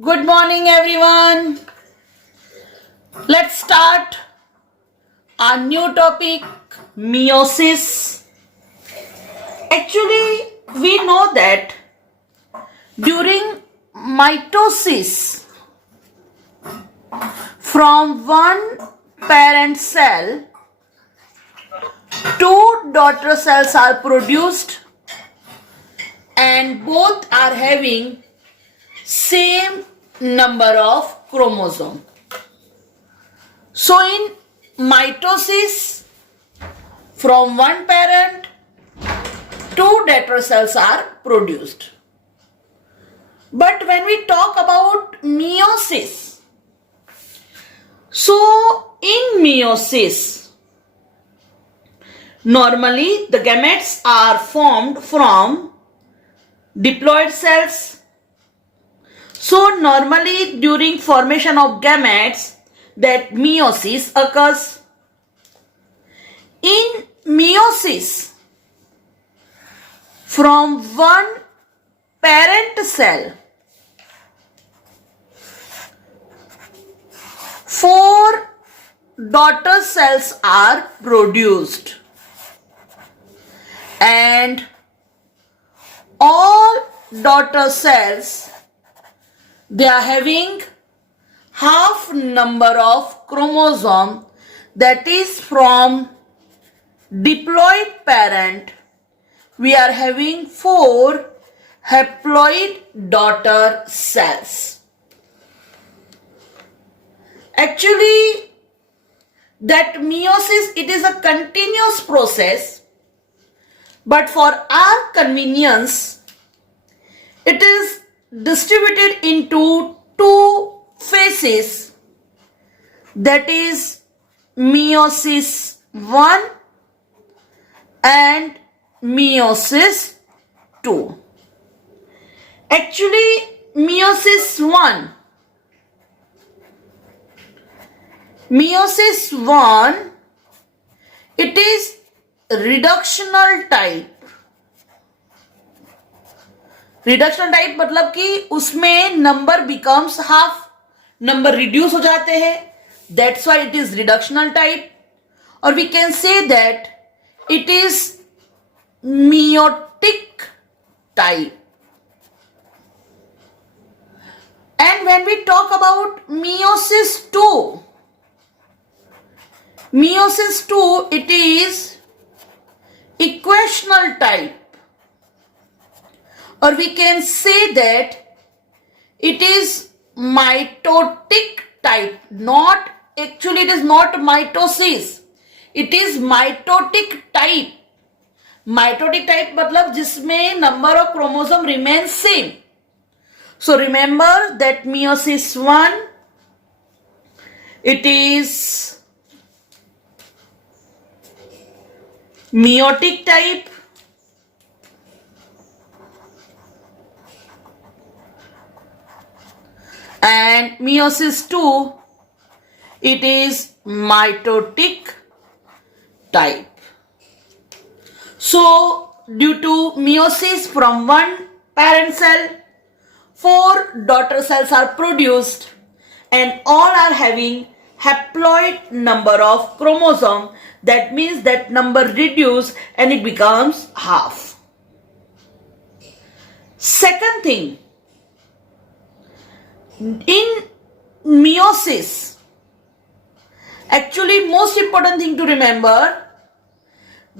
Good morning, everyone. Let's start our new topic meiosis. Actually, we know that during mitosis, from one parent cell, two daughter cells are produced and both are having same number of chromosome. So in mitosis, from one parent, two daughter cells are produced. But when we talk about meiosis, so in meiosis, normally the gametes are formed from diploid cells. So normally during formation of gametes, that meiosis occurs. In meiosis, from one parent cell, four daughter cells are produced and all daughter cells, they are having half number of chromosome, that is from diploid parent we are having four haploid daughter cells. Actually, that meiosis, it is a continuous process, but for our convenience it is distributed into two phases, that is meiosis 1 and meiosis 2. Actually, meiosis 1, it is reductional type. Reductional type मतलब कि उसमें number becomes half, number reduce हो जाते हैं, that's why it is reductional type. और we can say that it is meiotic type. And when we talk about meiosis 2, it is equational type. Or we can say that it is mitotic type. Not, actually it is not mitosis. It is mitotic type. Mitotic type मतलब जिसमें number of chromosome remains same. So remember that meiosis 1, it is meiotic type. And meiosis 2, it is mitotic type. So due to meiosis, from one parent cell, four daughter cells are produced and all are having haploid number of chromosome. That means that number reduces and it becomes half. Second thing, in meiosis, actually most important thing to remember,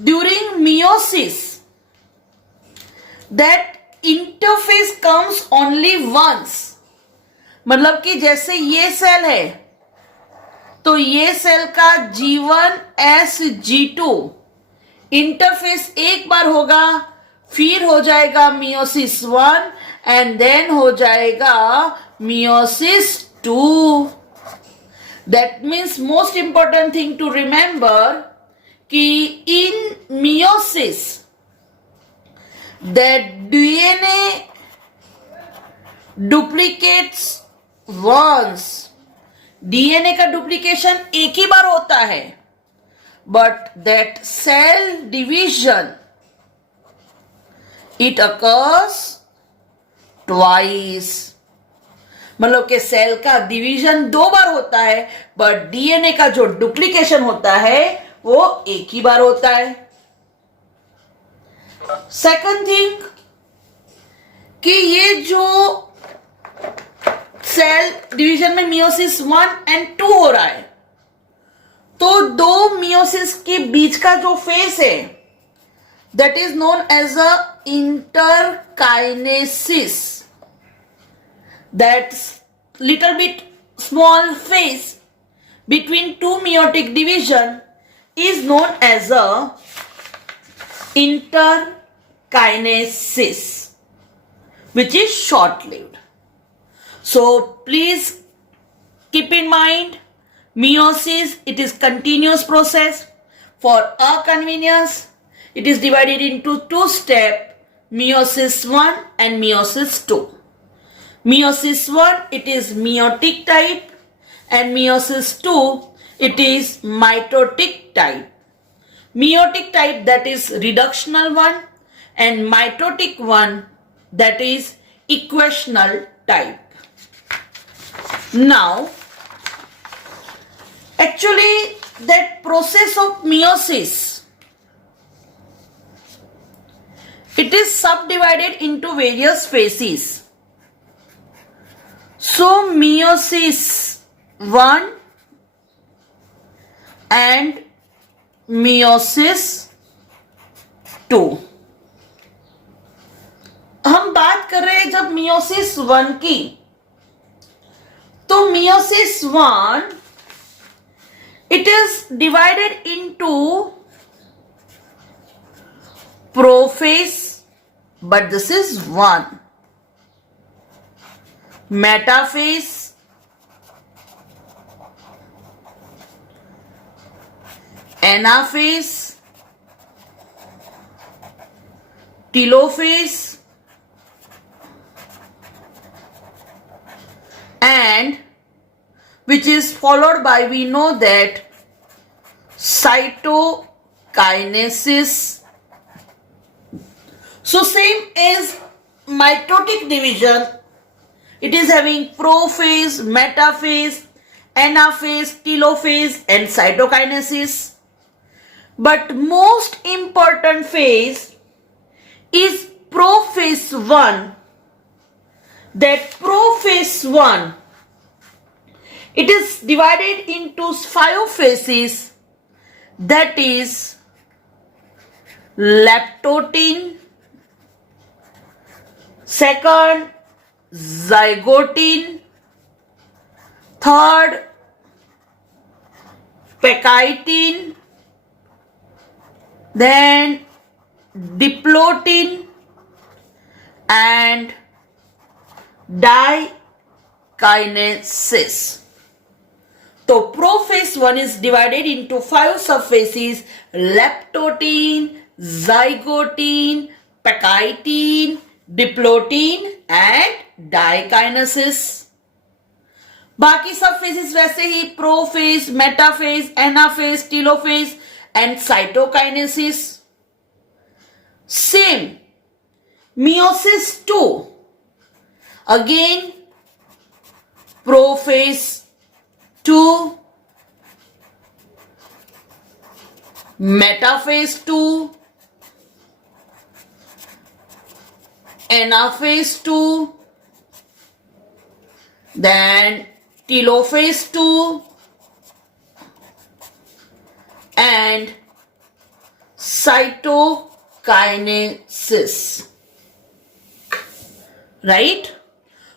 during meiosis, that interphase comes only once. मतलब कि जैसे ये सेल है तो ये सेल का G1 G2 interface एक बार होगा, फिर हो जाएगा meiosis 1 एंड देन हो जाएगा meiosis 2. That means most important thing to remember कि in meiosis that DNA duplicates once. DNA का डुप्लीकेशन एक ही बार होता है, but that cell division, it occurs twice. मतलब कि सेल का डिवीजन 2 बार होता है, बट डीएनए का जो डुप्लीकेशन होता है वो एक ही बार होता है। सेकंड थिंग कि ये जो सेल डिवीजन में मियोसिस 1 एंड 2 हो रहा है, तो दो मियोसिस के बीच का जो फेस है that is known as a interkinesis. That's little bit small phase between two meiotic division is known as a interkinesis, which is short lived. So please keep in mind, meiosis, it is continuous process. For a convenience, it is divided into 2 steps, meiosis 1 and meiosis 2. Meiosis 1, it is meiotic type, and meiosis 2, it is mitotic type. Meiotic type, that is reductional one, and mitotic one, that is equational type. Now, actually that process of meiosis, it is subdivided into various phases. So meiosis 1 and meiosis 2, हम बात कर रहे हैं जब meiosis 1 की, तो meiosis 1 it is divided into prophase, but this is 1, metaphase, anaphase, telophase, and which is followed by, we know that, cytokinesis. So same as mitotic division, it is having prophase, metaphase, anaphase, telophase and cytokinesis. But most important phase is prophase 1. That prophase 1, it is divided into 5 phases, that is leptotin, second zygotin, third pectitin, then diplotin and dikinesis. So prophase 1 is divided into 5 subphases: leptotin, zygotin, pectitin, diplotin and dikinesis. बाकी सब phases वैसे ही prophase, metaphase, anaphase, telophase and cytokinesis. Same meiosis 2, again prophase 2, metaphase 2, anaphase 2, then telophase 2 and cytokinesis. Right?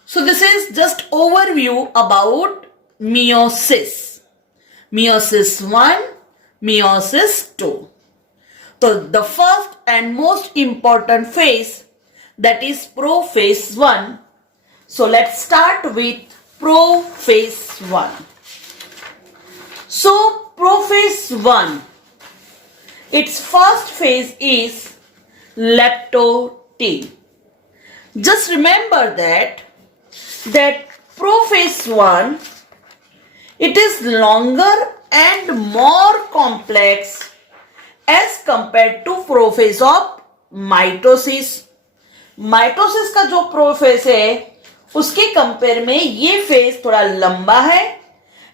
So this is just overview about meiosis. Meiosis 1, meiosis 2. So the first and most important phase, that is prophase 1. So let's start with prophase 1. So prophase 1, its first phase is leptotin. Just remember that prophase 1, it is longer and more complex as compared to prophase of mitosis. Mitosis का जो प्रोफेस है उसके कंपेयर में ये फेज थोड़ा लंबा है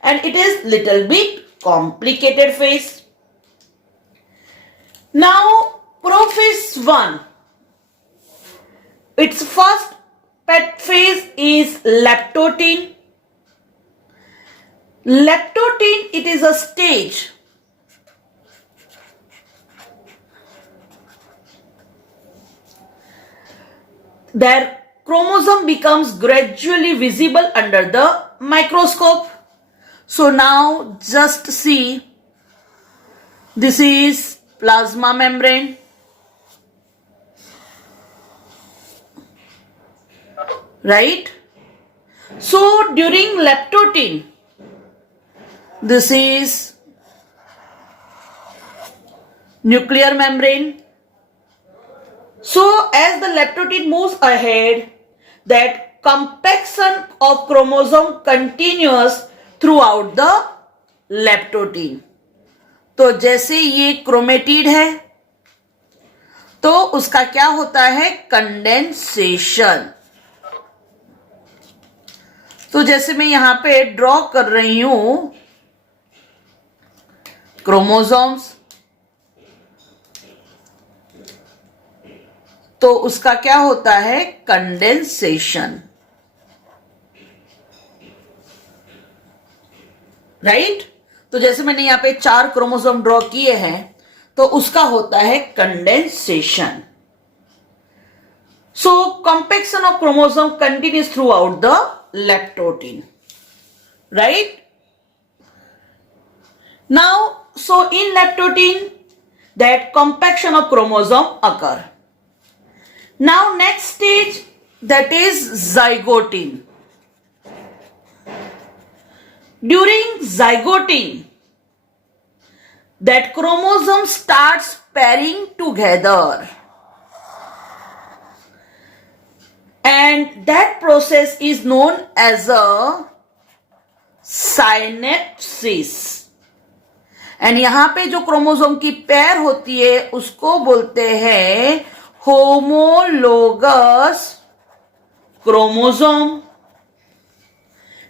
and it is little bit complicated phase. Now prophase 1, its first pet phase is leptotene. Leptotene, it is a stage their chromosome becomes gradually visible under the microscope. So now just see, this is plasma membrane, right? So during leptotene, this is nuclear membrane. So as the leptotene moves ahead, that compaction of chromosome continues throughout the leptotene. तो जैसे ये क्रोमेटिड है तो उसका क्या होता है, कंडेंसेशन. तो जैसे मैं यहां पे ड्रॉ कर रही हूं क्रोमोसोम्स, तो उसका क्या होता है, कंडेंसेशन, राइट. तो जैसे मैंने यहां पे 4 क्रोमोसोम ड्रॉ किए हैं तो उसका होता है कंडेंसेशन. सो compaction of chromosome continues through out the leptotene, right? Now, so in leptotene, that compaction of chromosome occur. Now next stage, that is zygotine. During zygotine, that chromosome starts pairing together. And that process is known as a synapsis. And यहां पे जो क्रोमोसोम की पेयर होती है उसको बोलते हैं homologous chromosome.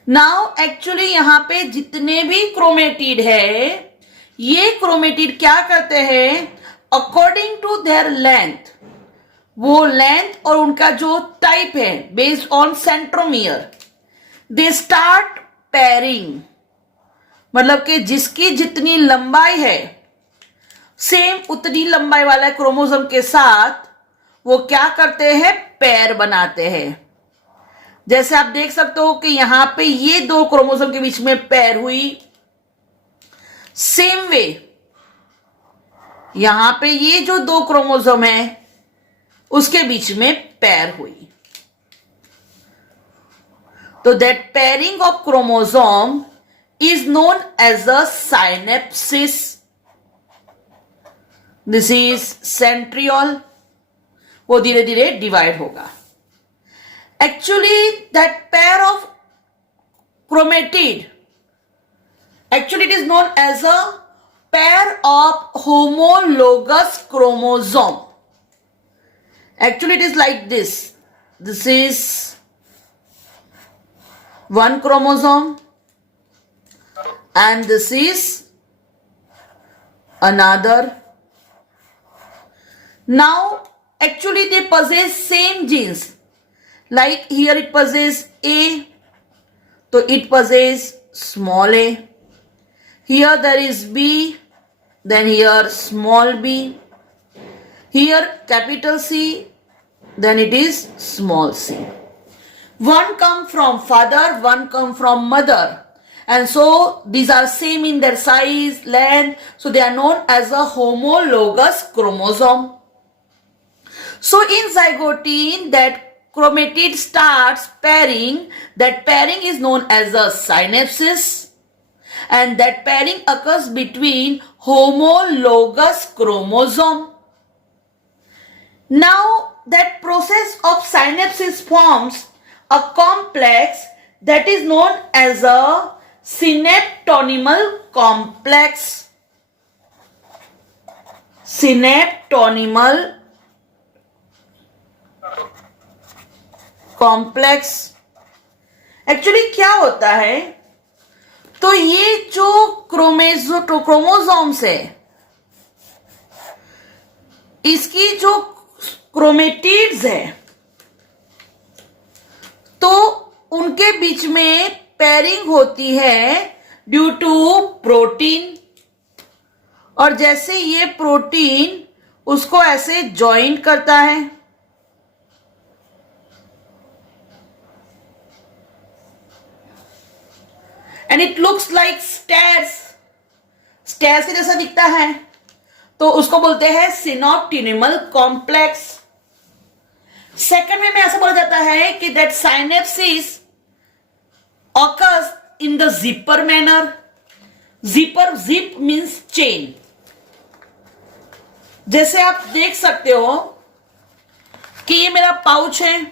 Now actually यहां पे जितने भी क्रोमेटिड है, ये क्रोमेटिड क्या करते हैं, अकॉर्डिंग टू देयर लेंथ, वो लेंथ और उनका जो टाइप है based on centromere, they start pairing. मतलब कि जिसकी जितनी लंबाई है सेम उतनी लंबाई वाला क्रोमोसोम के साथ वो क्या करते हैं, पेयर बनाते हैं. जैसे आप देख सकते हो कि यहां पे ये 2 क्रोमोसोम के बीच में पेयर हुई, सेम वे यहां पे ये जो 2 क्रोमोसोम है उसके बीच में पेयर हुई. तो that pairing of chromosome is known as a synapsis. This is centriole, वो धीरे धीरे डिवाइड होगा. Actually that pair of chromatid, actually it is known as a pair of homologous chromosome. Actually, it is like this. This is one chromosome and this is another. Now, actually they possess same genes. Like here it possesses A, so it possesses small a. Here there is B, then here small b. Here capital C, then it is small c. One come from father, one come from mother, and so these are same in their size, length, so they are known as a homologous chromosome. So in zygotine, that chromatid starts pairing. That pairing is known as a synapsis, and that pairing occurs between homologous chromosome. Now that process of synapsis forms a complex that is known as a synaptonymal complex. Synaptonymal complex. Actually क्या होता है, तो ये जो क्रोमोसोम्स है, इसकी जो क्रोमेटिड्स है, तो उनके बीच में पेयरिंग होती है ड्यू टू प्रोटीन। और जैसे ये प्रोटीन उसको ऐसे ज्वाइंट करता है, and it looks like stairs, stairs के जैसा दिखता है, तो उसको बोलते हैं सिनोप्टिनिमल कॉम्प्लेक्स। सेकंड में ऐसा बोला जाता है कि that synapsis occurs in the zipper manner. Zipper, zip means chain. जैसे आप देख सकते हो कि ये मेरा पाउच है,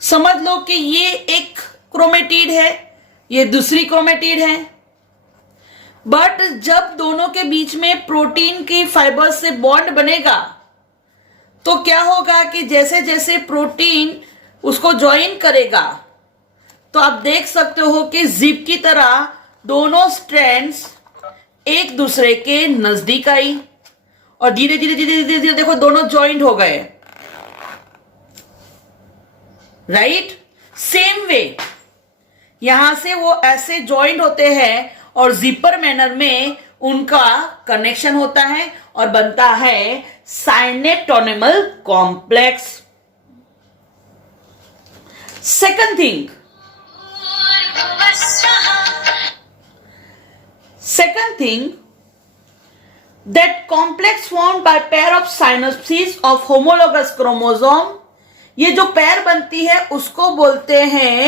समझ लो कि ये एक क्रोमेटिड है, ये दूसरी क्रोमेटिड है, बट जब दोनों के बीच में प्रोटीन की फाइबर से बॉन्ड बनेगा तो क्या होगा कि जैसे जैसे प्रोटीन उसको ज्वाइन करेगा, तो आप देख सकते हो कि जिप की तरह दोनों स्ट्रैंड्स एक दूसरे के नजदीक आई और धीरे धीरे धीरे धीरे धीरे देखो दोनों ज्वाइंट हो गए, राइट। सेम वे यहां से वो ऐसे ज्वाइंट होते हैं और जिपर मैनर में उनका कनेक्शन होता है और बनता है synaptonemal complex. Second thing, that complex formed by pair of synapses of homologous chromosome, ये जो पैर बनती है उसको बोलते हैं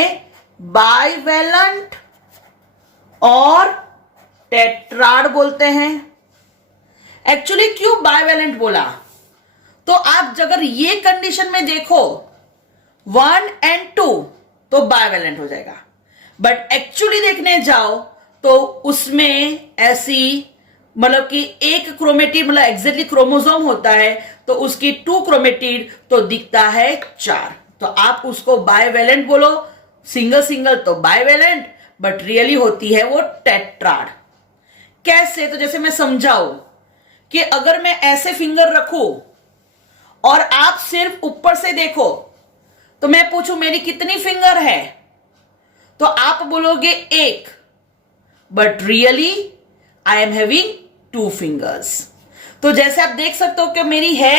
बाइवेलेंट और टेट्राड बोलते हैं। एक्चुअली क्यों बाइवेलेंट बोला, तो आप अगर ये कंडीशन में देखो 1 and 2 तो बाइवेलेंट हो जाएगा, बट एक्चुअली देखने जाओ तो उसमें ऐसी मतलब कि एक क्रोमेटिड मतलब एग्जैक्टली क्रोमोसोम होता है तो उसकी 2 क्रोमेटिड तो दिखता है 4, तो आप उसको बाइवेलेंट बोलो, सिंगल सिंगल तो बाइवेलेंट, बट रियली होती है वो टेट्राड। कैसे, तो जैसे मैं समझाऊं कि अगर मैं ऐसे फिंगर रखूं और आप सिर्फ ऊपर से देखो तो मैं पूछूं मेरी कितनी फिंगर है, तो आप बोलोगे 1, but really I am having 2 फिंगर्स। तो जैसे आप देख सकते हो कि मेरी है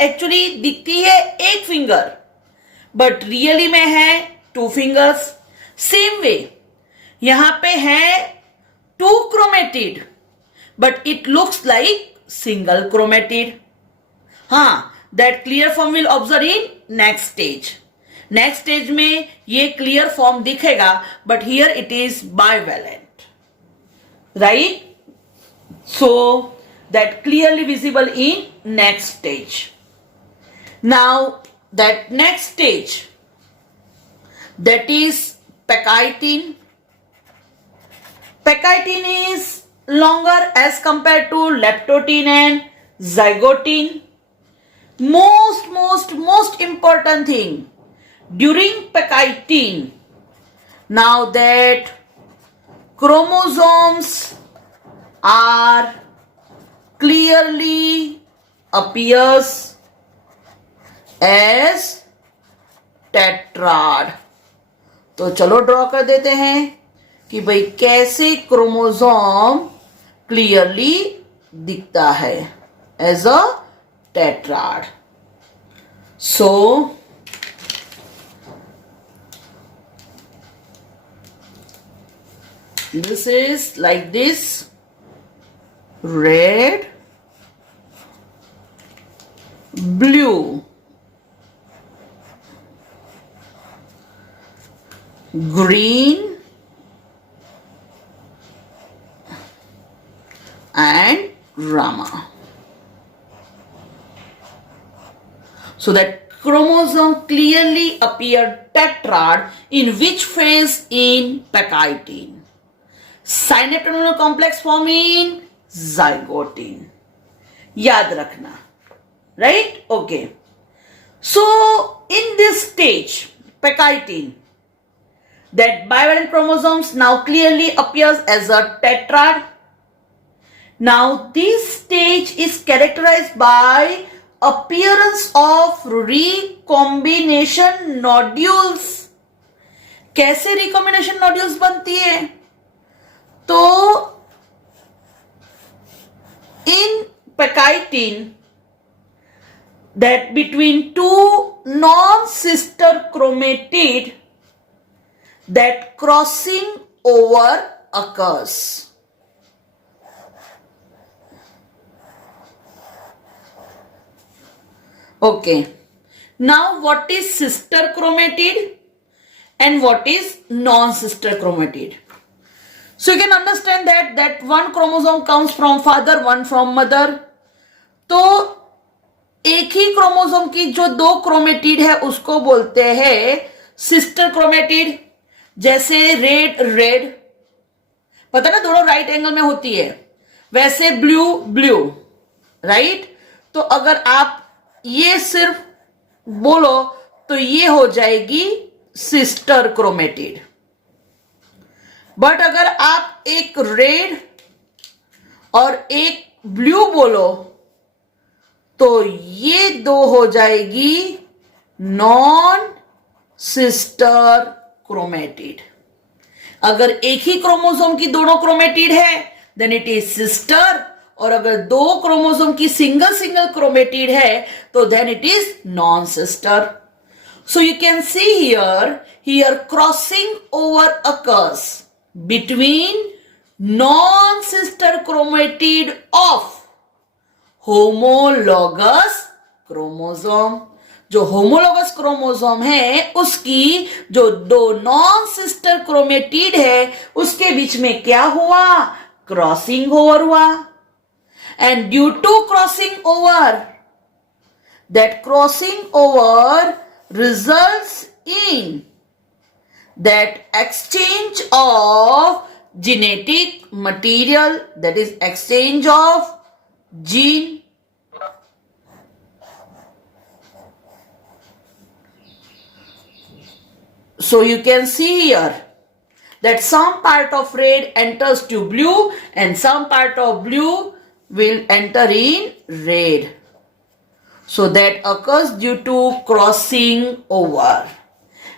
एक्चुअली दिखती है 1 फिंगर, बट रियली में है 2 फिंगर्स। सेम वे यहां पे है 2 chromatid, but it looks like single chromatid. हाँ, that clear form will observe in next stage. Next stage में ये क्लियर फॉर्म दिखेगा, but here it is bivalent, right. So that clearly visible in next stage. Now that next stage, that is Pectin. Pectin is longer as compared to leptotin and zygotin. Most important thing during Pectin, now that chromosomes are clearly appears as tetrad। तो चलो ड्रॉ कर देते हैं कि भाई कैसे chromosome clearly दिखता है as a tetrad. So this is like this: red, blue, green, and Rama. So that chromosome clearly appeared tetrad in which phase in Pectin? Synaptonomial complex form in zygotin. याद रखना, right? Okay. So in this stage, Pectin, that bivalent chromosomes now clearly appears as a tetrad. Now this stage is characterized by appearance of recombination nodules. कैसे recombination nodules बनती है? तो in Pectine, that between two non-sister chromatid, that crossing over occurs. Okay. Now what is sister chromatid and what is non-sister chromatid? So you can understand that one chromosome comes from father, one from mother. तो एक ही क्रोमोसोम की जो दो क्रोमेटिड है उसको बोलते हैं sister chromatid. जैसे रेड रेड, पता ना दोनों राइट एंगल में होती है, वैसे ब्लू ब्लू, राइट. तो अगर आप ये सिर्फ बोलो तो ये हो जाएगी सिस्टर क्रोमेटिड. बट अगर आप एक रेड और एक ब्लू बोलो तो ये दो हो जाएगी नॉन सिस्टर क्रोमेटिड. अगर एक ही क्रोमोसोम की दोनों क्रोमेटिड है देन इट इज सिस्टर, और अगर दो क्रोमोसोम की सिंगल सिंगल क्रोमेटिड है तो then it is non sister. So you can see here crossing over occurs between non-sister chromatid of homologous chromosome. जो होमोलोगस क्रोमोसोम है उसकी जो दो नॉन सिस्टर क्रोमेटिड है उसके बीच में क्या हुआ? क्रॉसिंग ओवर हुआ. And due to crossing over, that crossing over results in that exchange of genetic material, that is exchange of gene. So you can see here that some part of red enters to blue and some part of blue will enter in red. So that occurs due to crossing over.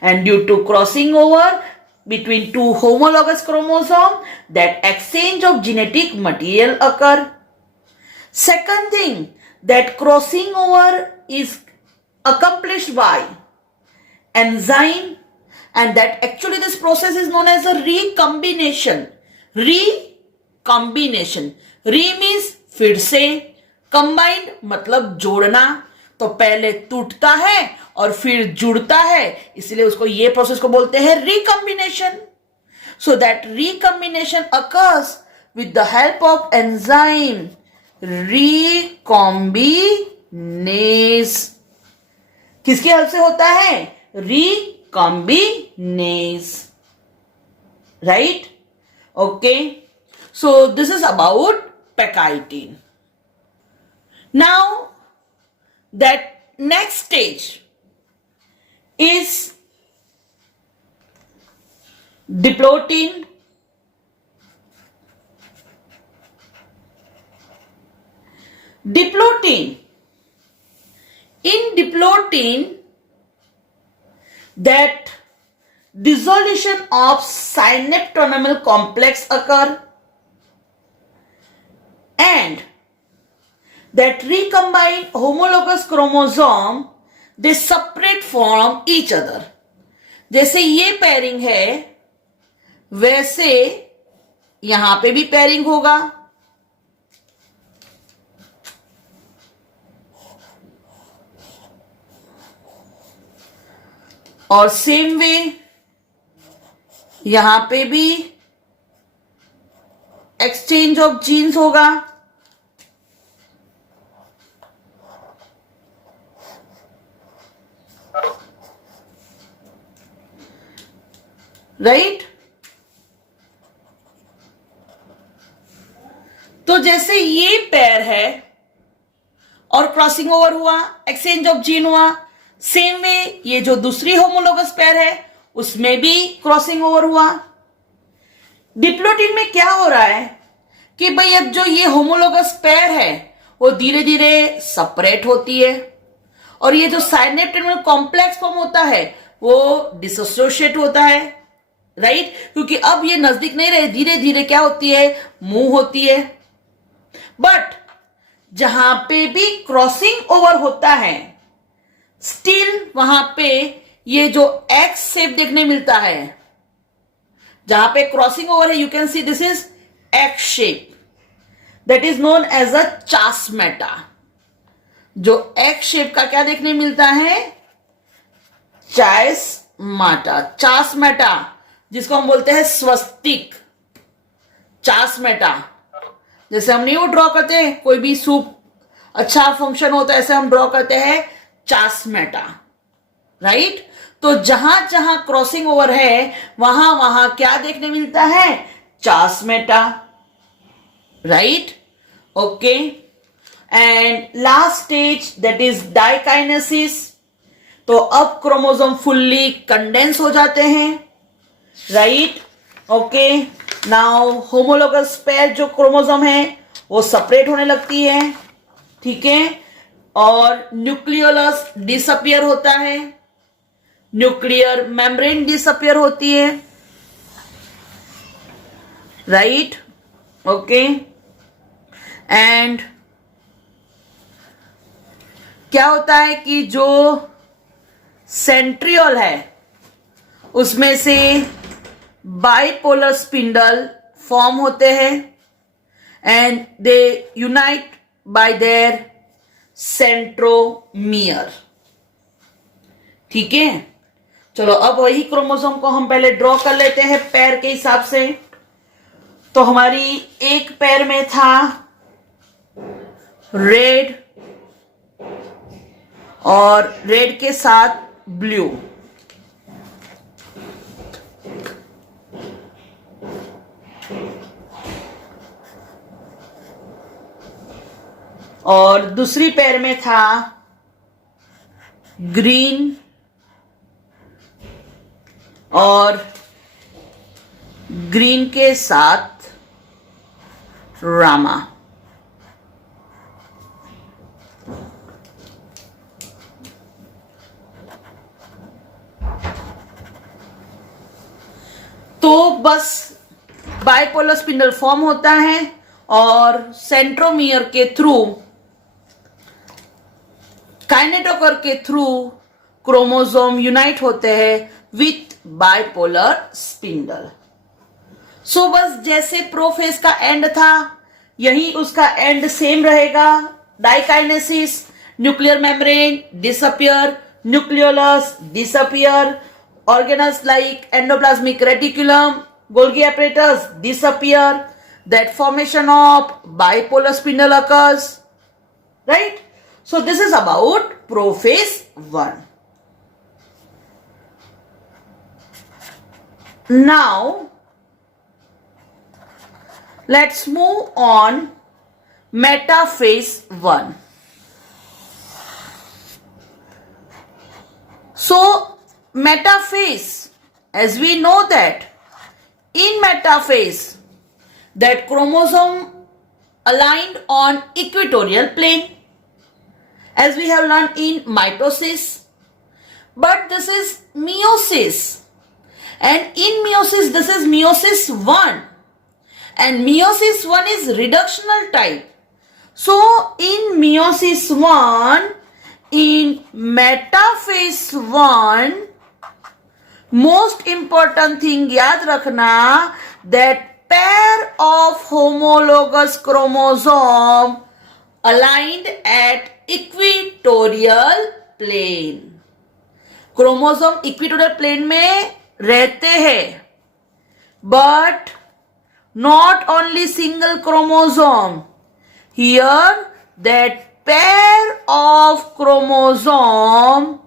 And due to crossing over between two homologous chromosomes, that exchange of genetic material occur. Second thing, that crossing over is accomplished by enzyme, and that actually this process is known as a recombination. Recombination. Re means फिर से, combined मतलब जोड़ना. तो पहले टूटता है और फिर जुड़ता है, इसलिए उसको ये प्रोसेस को बोलते हैं recombination. So that recombination occurs with the help of enzyme recombinase. किसकी हेल्प से होता है? Recombinase, right. Okay, so this is about pachytene. Now that next stage is diplotin. Diplotin. In diplotin, that dissolution of synaptonomal complex occur and that recombined homologous chromosome they separate from each other. जैसे ये पेयरिंग है वैसे यहां पे भी पेयरिंग होगा. और same way यहां पे भी एक्सचेंज ऑफ जीन्स होगा. राइट. तो जैसे ये पेयर है और क्रॉसिंग ओवर हुआ, एक्सचेंज ऑफ जीन हुआ, सेम वे ये जो दूसरी होमोलोगस पेयर है उसमें भी क्रॉसिंग ओवर हुआ। डिप्लोइड में क्या हो रहा है कि भाई अब जो ये होमोलोगस पेयर है वो धीरे धीरे सेपरेट होती है और ये जो साइनेप्टेनल कॉम्प्लेक्स फॉर्म होता है वो डिसोसिएट होता है, राइट? क्योंकि अब ये नजदीक नहीं रहे, धीरे धीरे क्या होती है, मूव होती है। बट जहां पे भी क्रॉसिंग ओवर होता है स्टिल वहां पे ये जो एक्स शेप देखने मिलता है, जहां पे क्रॉसिंग ओवर है, you can see this is X shape, that is known as a chiasmata. जो एक्स शेप का क्या देखने मिलता है, चास्मेटा। चास्मेटा जिसको हम बोलते हैं स्वस्तिक, चास्मेटा। जैसे हम नहीं वो ड्रॉ करते हैं, कोई भी सूप अच्छा फंक्शन होता है ऐसे हम ड्रॉ करते हैं चास्मेटा, राइट? तो जहां जहां क्रॉसिंग ओवर है वहां वहां क्या देखने मिलता है, chiasmata, right? Okay. And last stage that is diakinesis. तो अब क्रोमोसोम फुल्ली कंडेंस हो जाते हैं, right? Okay. Now homologous pair जो क्रोमोसोम है वो सेपरेट होने लगती है, ठीक है? और न्यूक्लियोलस डिसअपियर होता है, न्यूक्लियर मेम्ब्रेन डिसअपियर होती है, राइट? ओके। एंड क्या होता है कि जो सेंट्रियोल है उसमें से बाइपोलर स्पिंडल फॉर्म होते हैं and they unite bye there centromere, ठीक है? चलो अब वही क्रोमोसोम को हम पहले ड्रॉ कर लेते हैं पैर के हिसाब से। तो हमारी एक पैर में था रेड और रेड के साथ ब्लू, और दूसरी पैर में था ग्रीन और ग्रीन के साथ रामा। तो बस बाइपोलर स्पिंडल फॉर्म होता है और सेंट्रोमियर के थ्रू, काइनेटोकोर के थ्रू क्रोमोसोम यूनाइट होते हैं विथ बाइपोलर स्पिंडल। सो बस जैसे प्रोफेज का एंड था यही उसका एंड सेम रहेगा। Diakinesis, nuclear membrane disappear, nucleolus disappear, organelles like endoplasmic reticulum, Golgi apparatus disappear, that formation of bipolar spindle occurs, right? So this is about prophase 1. Now let's move on metaphase 1. So metaphase, as we know that in metaphase that chromosome aligned on equatorial plane, as we have learned in mitosis, but this is meiosis, and in meiosis this is meiosis 1, and meiosis 1 is reductional type. So in meiosis 1, in metaphase 1, most important thing याद रखना, that pair of homologous chromosome aligned at equatorial plane. Chromosome equatorial plane में रहते हैं, but not only single chromosome. Here that pair of chromosome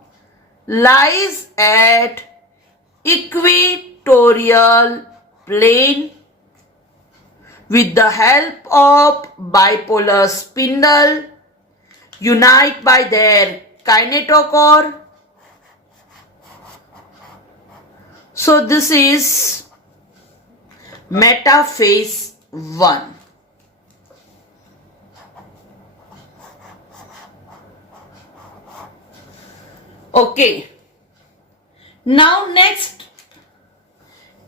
lies at equatorial plane with the help of bipolar spindle unite by their kinetochore So this is metaphase 1. Okay. Now next,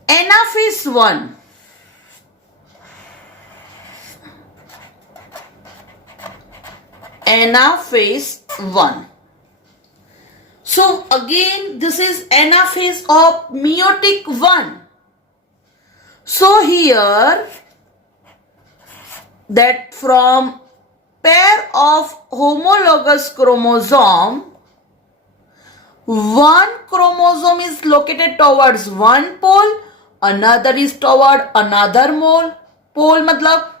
anaphase 1. Anaphase 1. So again, this is anaphase of meiotic 1. So here, that from pair of homologous chromosome, one chromosome is located towards one pole, another is toward another pole. मतलब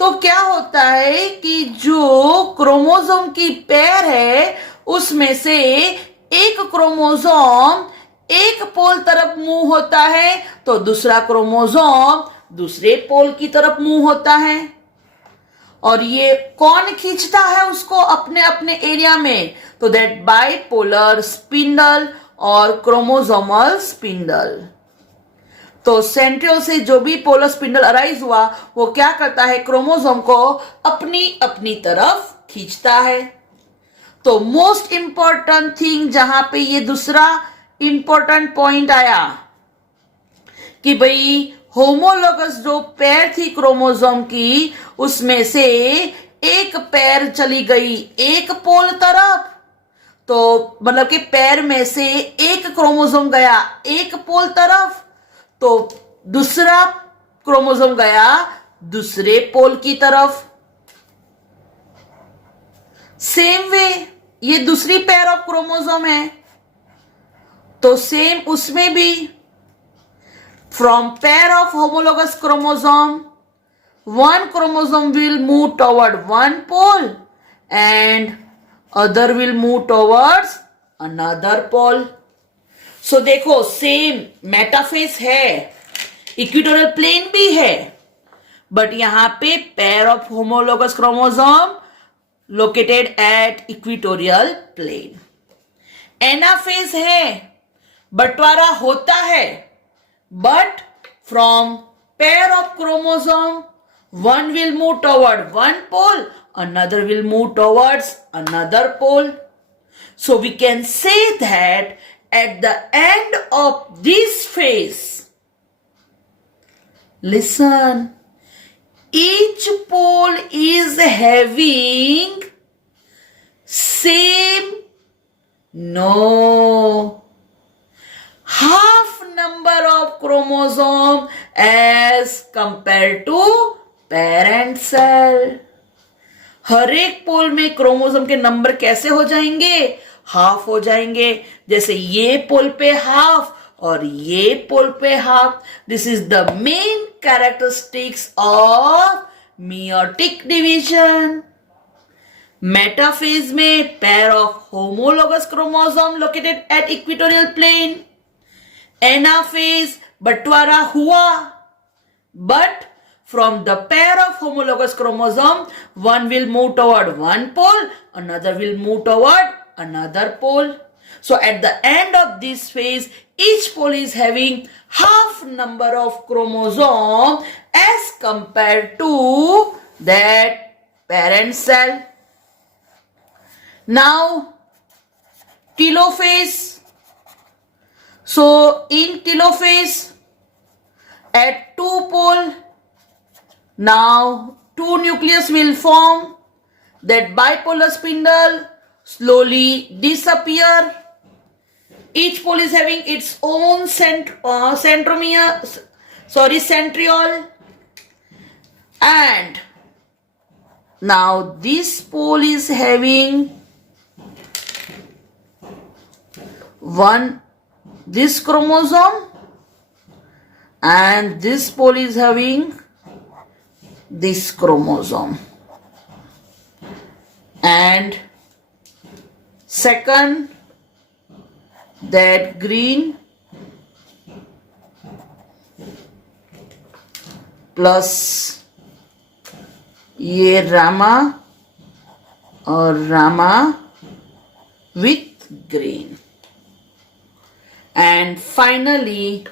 तो क्या होता है कि जो क्रोमोसोम की पेयर है उसमें से एक क्रोमोसोम एक पोल तरफ मूव होता है तो दूसरा क्रोमोसोम दूसरे पोल की तरफ मूव होता है। और ये कौन खींचता है उसको अपने अपने एरिया में? तो दैट बाइपोलर स्पिंडल और क्रोमोसोमल स्पिंडल। तो सेंट्रियोल से जो भी पोलर स्पिंडल अराइज हुआ वो क्या करता है? क्रोमोसोम को अपनी अपनी तरफ खींचता है। तो मोस्ट इंपॉर्टेंट थिंग जहां पे ये दूसरा इंपॉर्टेंट पॉइंट आया कि भाई होमोलोगस जो पेयर थी क्रोमोसोम की उसमें से एक पेयर चली गई एक पोल तरफ, तो मतलब कि पेयर में से एक क्रोमोसोम गया एक पोल तरफ तो दूसरा क्रोमोसोम गया दूसरे पोल की तरफ। सेम वे ये दूसरी पेयर ऑफ क्रोमोसोम है तो सेम उसमें भी from pair of homologous chromosome, one chromosome will move toward one pole and other will move towards another pole. So देखो सेम मेटाफेज है, इक्वेटोरियल प्लेन भी है, बट यहां पे pair of homologous chromosome located at equatorial plane. Anaphase है, बंटवारा होता है, but from pair of chromosome one will move toward one pole, another will move towards another pole. So we can say that at the end of this phase, listen, each pole is having same half number of chromosome as compared to parent cell. हर एक पोल में क्रोमोसोम के नंबर कैसे हो जाएंगे? हाफ हो जाएंगे। जैसे ये पोल पे हाफ और ये पोल पे half. This is the main characteristics of meiotic division. Metaphase में pair of homologous chromosome located at equatorial plane. Anaphase बंटवारा हुआ, but from the pair of homologous chromosome one will move toward one pole, another will move toward another pole. So at the end of this phase each pole is having half number of chromosome as compared to that parent cell. Now telophase. So in telophase at two pole, now two nucleus will form, that bipolar spindle slowly disappear. Each pole is having its own centriole, and now this pole is having this chromosome and this pole is having this chromosome, and second that green plus ये रामा और Rama with green, and finally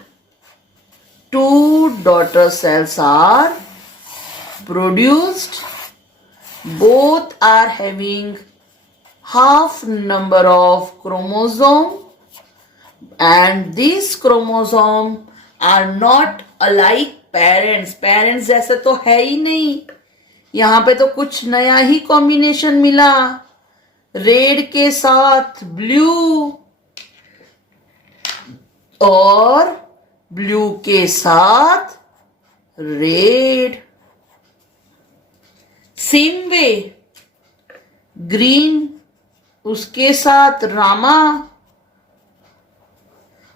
two daughter cells are produced. Both are having half number of chromosome, and these chromosome are not alike parents. Parents जैसे तो है ही नहीं. यहां पे तो कुछ नया ही कॉम्बिनेशन मिला. रेड के साथ ब्लू और ब्लू के साथ रेड. सेम वे ग्रीन उसके साथ रामा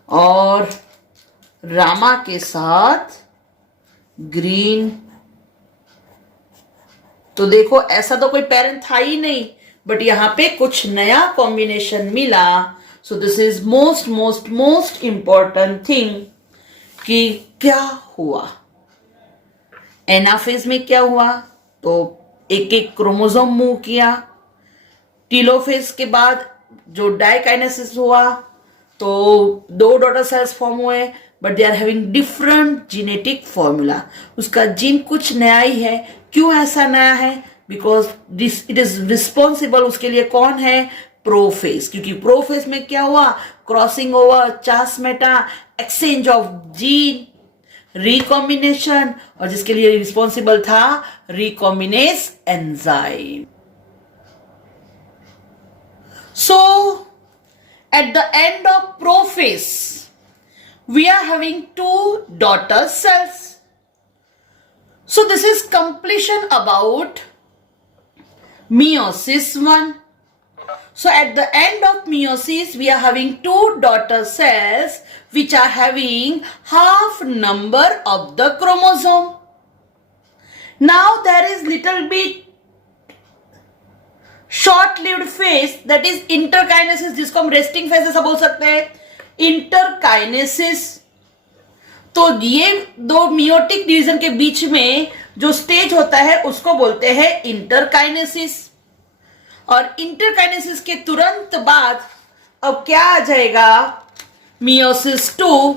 और रामा के साथ ग्रीन. तो देखो ऐसा तो कोई पेरेंट था ही नहीं, बट यहां पे कुछ नया कॉम्बिनेशन मिला. सो this is most important thing कि क्या हुआ एनाफेज में. क्या हुआ तो एक एक क्रोमोसोम मूव किया. टीलोफेज के बाद जो डाइकाइनेसिस हुआ तो दो डॉटर सेल्स फॉर्म हुए, but they are having different genetic formula. उसका जीन कुछ नया ही है. क्यों ऐसा नया है? Because this it is responsible. उसके लिए कौन है? प्रोफेज. क्योंकि प्रोफेज में क्या हुआ? Crossing over, chiasmata, exchange of gene, recombination, और जिसके लिए रिस्पॉन्सिबल था recombinase enzyme. So, at the end of prophase, we are having two daughter cells. So, this is completion about meiosis 1. So, at the end of meiosis, we are having two daughter cells which are having half number of the chromosome. Now, there is little bit short lived phase, that is interkinesis, जिसको हम resting phase ऐसा बोल सकते हैं. इंटरकाइनेसिस. तो ये दो meiotic division के बीच में जो स्टेज होता है उसको बोलते हैं इंटरकाइनेसिस. और इंटरकाइनेसिस के तुरंत बाद अब क्या आ जाएगा? मियोसिस 2,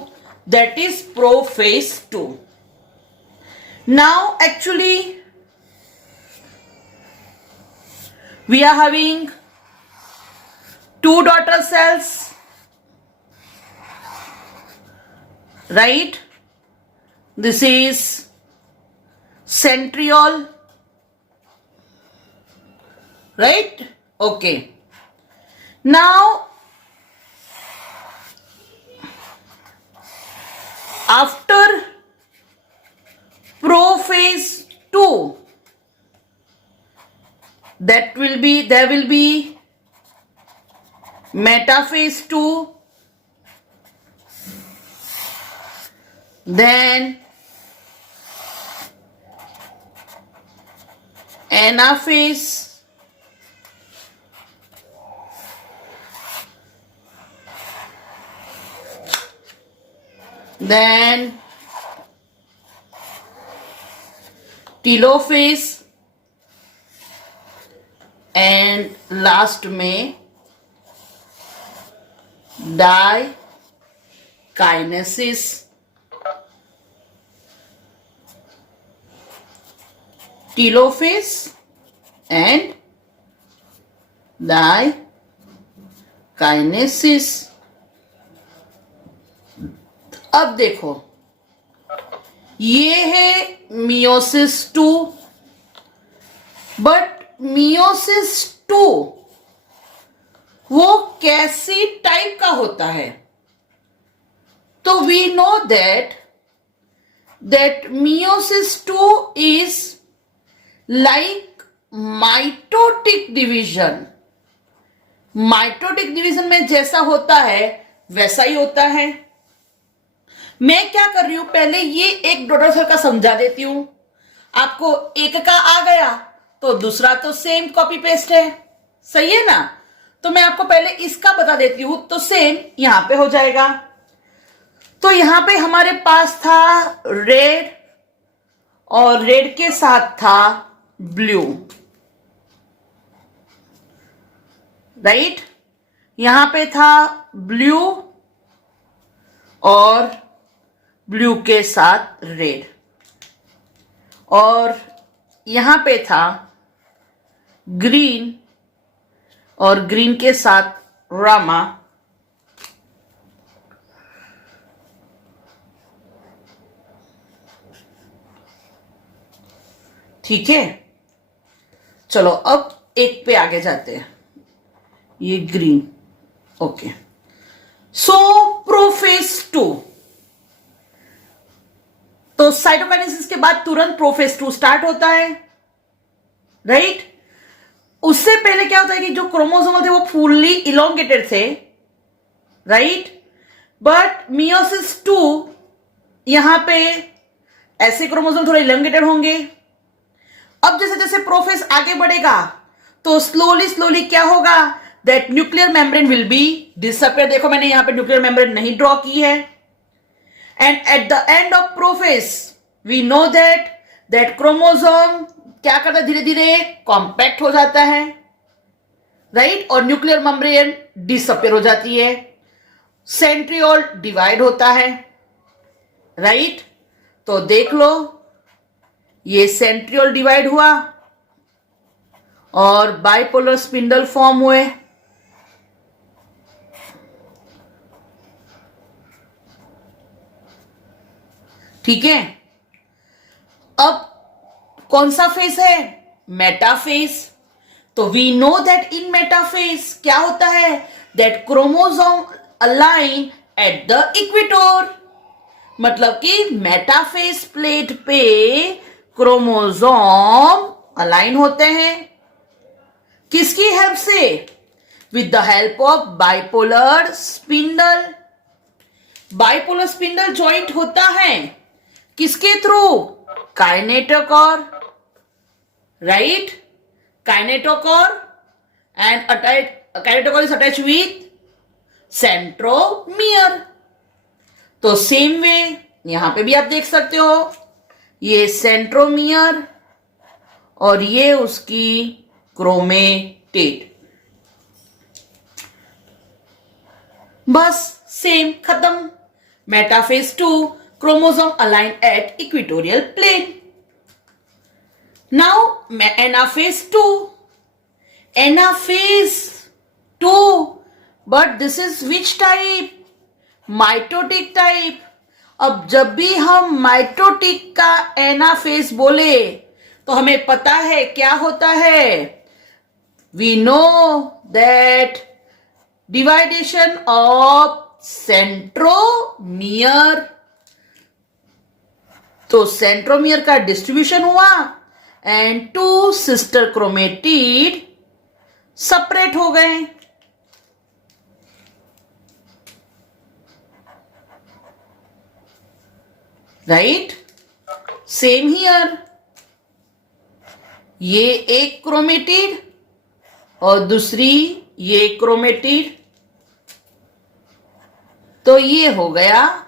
that is prophase 2. Now actually we are having two daughter cells, right? This is centriole, right? Okay. Now after prophase 2, there will be metaphase 2, then anaphase, then telophase, and last में डाइकाइनेसिस. Telophase and diakinesis. अब देखो ये है मियोसिस 2, but meiosis 2 वो कैसी टाइप का होता है? तो we know that meiosis 2 is like mitotic division. Mitotic division में जैसा होता है वैसा ही होता है. मैं क्या कर रही हूं, पहले ये एक डॉटर सेल का समझा देती हूं. आपको एक का आ गया तो दूसरा तो सेम कॉपी पेस्ट है, सही है ना? तो मैं आपको पहले इसका बता देती हूं तो सेम यहां पे हो जाएगा. तो यहां पे हमारे पास था रेड और रेड के साथ था ब्लू, राइट? यहां पे था ब्लू और ब्लू के साथ रेड, और यहां पे था ग्रीन और ग्रीन के साथ रामा, ठीक है। चलो अब एक पे आगे जाते हैं, ये ग्रीन, ओके। सो प्रोफेज 2, तो साइटोकाइनेसिस के बाद तुरंत प्रोफेज 2 स्टार्ट होता है, राइट। उससे पहले क्या होता है कि जो क्रोमोसोम थे वो फुल्ली इलोंगेटेड थे, राइट। बट मियोसिस 2, यहां पे ऐसे क्रोमोसोम थोड़े इलोंगेटेड होंगे। अब जैसे जैसे प्रोफेज आगे बढ़ेगा तो स्लोली स्लोली क्या होगा, that nuclear membrane will be disappear. देखो मैंने यहां पे न्यूक्लियर मेम्ब्रेन नहीं ड्रॉ की है। And at the end of prophase we know that chromosome क्या करता है, धीरे धीरे कॉम्पैक्ट हो जाता है, राइट, और न्यूक्लियर मेम्ब्रेन डिसअपियर हो जाती है, सेंट्रियोल डिवाइड होता है, राइट। तो देख लो, ये सेंट्रियोल डिवाइड हुआ और बाइपोलर स्पिंडल फॉर्म हुए, ठीक है। अब कौन सा फेज है, मेटाफेज। तो we know that in metaphase क्या होता है, that chromosome align at the equator, मतलब कि मेटाफेज प्लेट पे क्रोमोसोम अलाइन होते हैं, किसकी हेल्प से, with the help of bipolar spindle. Bipolar spindle joint होता है किसके through, kinetochore, right, kinetochore, and kinetochore is attached with centromere. तो सेम वे यहां पे भी आप देख सकते हो, ये सेंट्रोमियर और ये उसकी क्रोमेटिड, बस सेम, खत्म। मेटाफेज 2, chromosome aligned at equatorial plane. Now anaphase 2, anaphase 2, but this is which type, mitotic type. अब जब भी हम माइटोटिक का एनाफेज बोले तो हमें पता है क्या होता है, we know that dividation of centromere. तो सेंट्रोमियर का डिस्ट्रीब्यूशन हुआ एंड 2 सिस्टर क्रोमेटिड सेपरेट हो गए, राइट। सेम हियर, ये एक क्रोमेटिड और दूसरी ये क्रोमेटिड, तो ये हो गया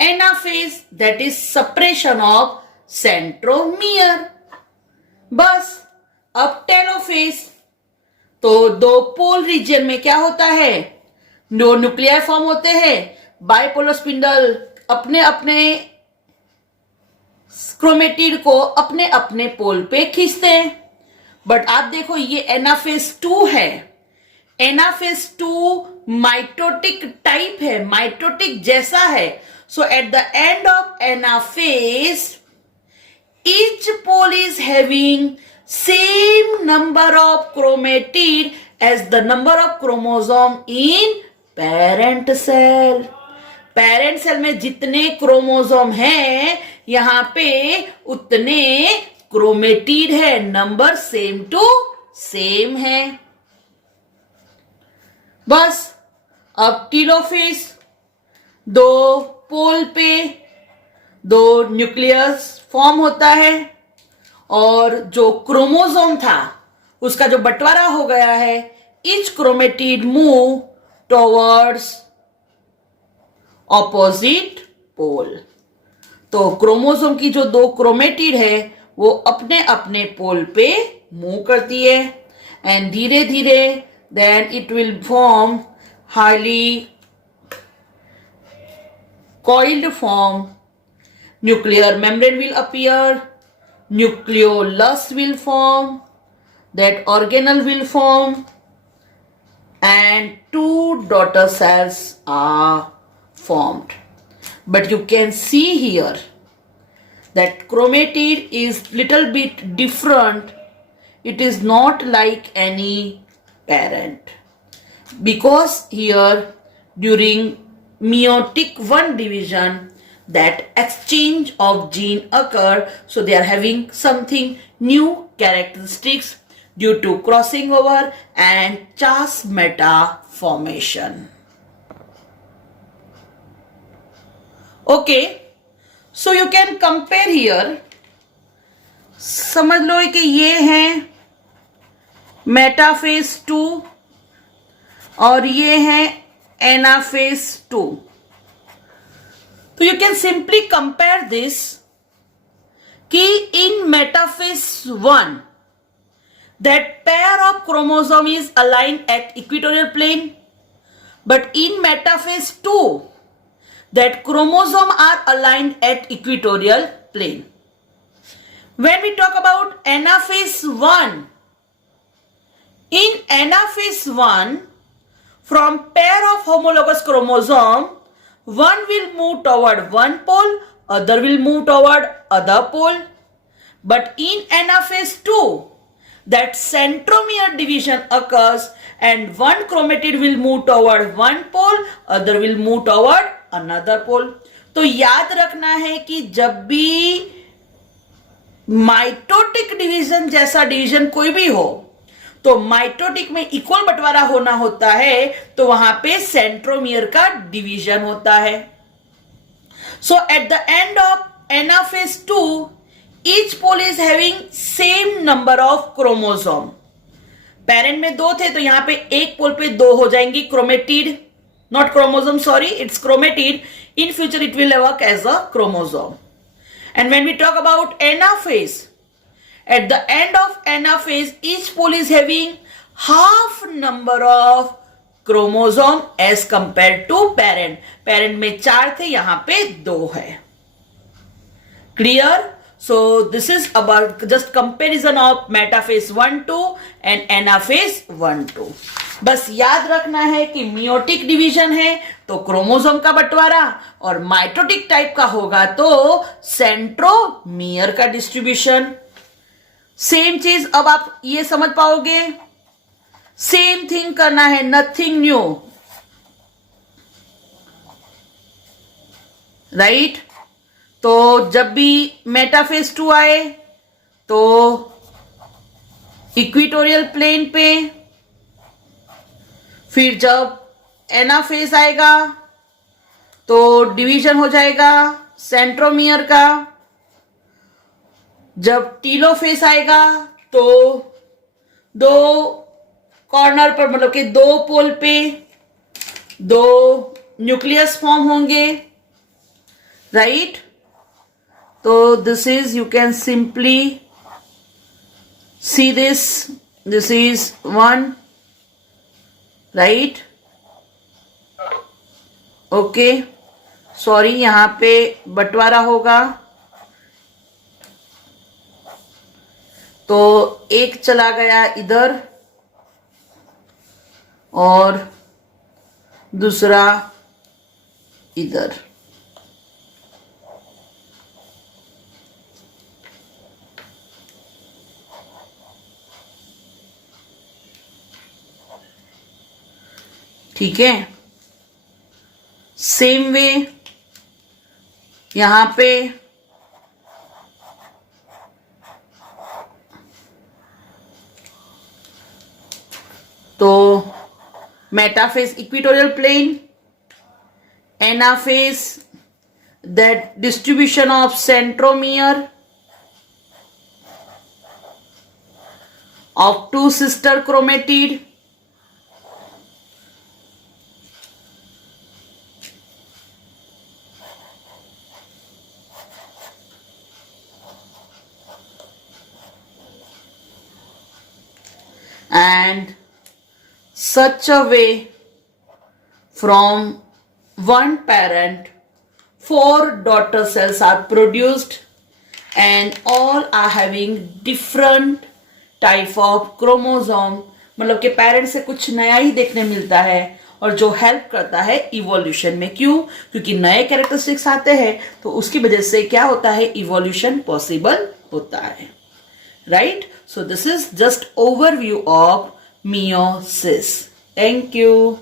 anaphase, that is separation of centromere. बस अब टेलोफेज, तो दो पोल रीजन में क्या होता है, दो न्यूक्लियर फॉर्म होते हैं, बाइपोलर स्पिंडल अपने अपने क्रोमेटिड को अपने अपने पोल पे खींचते हैं। बट आप देखो ये एनाफेज 2 है, एनाफेज 2 माइटोटिक टाइप है, माइटोटिक जैसा है। So at the end of anaphase each pole is having same number of chromatid as the number of chromosome in parent cell. Parent cell में जितने क्रोमोसोम हैं यहां पे उतने क्रोमेटिड है, नंबर सेम टू सेम है। बस अब टीलोफेज, दो पोल पे दो न्यूक्लियस फॉर्म होता है और जो क्रोमोसोम था उसका जो बंटवारा हो गया है, each chromatid move towards opposite pole. तो क्रोमोसोम की जो दो क्रोमेटिड है वो अपने अपने पोल पे मूव करती है एंड धीरे धीरे then it will form highly coiled form, nuclear membrane will appear, nucleolus will form, that organelle will form, and two daughter cells are formed. But you can see here that chromatid is little bit different. It is not like any parent, because here during meiotic 1 division that exchange of gene occur, so they are having something new characteristics due to crossing over and Chas meta formation. Okay, so you can compare here. समझ लो कि ये है मेटाफेज 2 और ये है anaphase 2. तो you can simply compare this कि इन मेटाफेज 1 that pair of chromosome is aligned at equatorial plane, but in metaphase 2 that chromosome are aligned at equatorial plane. When we talk about anaphase 1, in anaphase 1 from pair of homologous chromosome, one will move toward one pole, other will move toward other pole, but in anaphase 2 that centromere division occurs and one chromatid will move toward one pole, other will move toward another pole. तो याद रखना है कि जब भी mitotic division जैसा डिवीजन कोई भी हो तो माइटोटिक में इक्वल बंटवारा होना होता है, तो वहां पे सेंट्रोमियर का डिवीजन होता है. So at the end of anaphase 2 each pole is having same number of chromosome. Parent में 2 थे तो यहां पे एक पोल पे 2 हो जाएंगी chromatid, not chromosome, sorry, it's chromatid. In future it will work as a chromosome. And when we talk about anaphase, at the end of anaphase each pole is having half number of chromosome as compared to parent. Parent में 4 थे, यहां पे 2 है. Clear? So this is about just comparison of metaphase 1-2 and anaphase 1-2. बस याद रखना है कि मियोटिक डिवीजन है तो क्रोमोसोम का बंटवारा, और माइटोटिक टाइप का होगा तो सेंट्रोमियर का डिस्ट्रीब्यूशन. सेम चीज अब आप ये समझ पाओगे. सेम थिंग करना है, नथिंग न्यू, राइट. तो जब भी मेटाफेज 2 आए तो इक्वेटोरियल प्लेन पे, फिर जब एनाफेज आएगा तो डिवीजन हो जाएगा सेंट्रोमियर का. जब टीलोफेज आएगा तो 2 कॉर्नर पर, मतलब कि 2 पोल पे 2 न्यूक्लियस फॉर्म होंगे, right. So this is, you can simply see this is 1, right? Okay, sorry, यहां पे बंटवारा होगा तो एक चला गया इधर और दूसरा इधर. ठीक है. सेम वे यहां पे तो metaphase equatorial plane, anaphase that distribution of centromere of 2 sister chromatid, and such a way from one parent 4 daughter cells are produced and all are having different type of chromosome. मतलब कि पेरेंट्स से कुछ नया ही देखने मिलता है और जो हेल्प करता है इवोल्यूशन में. क्यों? क्योंकि नए कैरेक्टरिस्टिक्स आते हैं तो उसकी वजह से क्या होता है, इवोल्यूशन पॉसिबल होता है. राइट? सो this is just overview of meiosis. Thank you.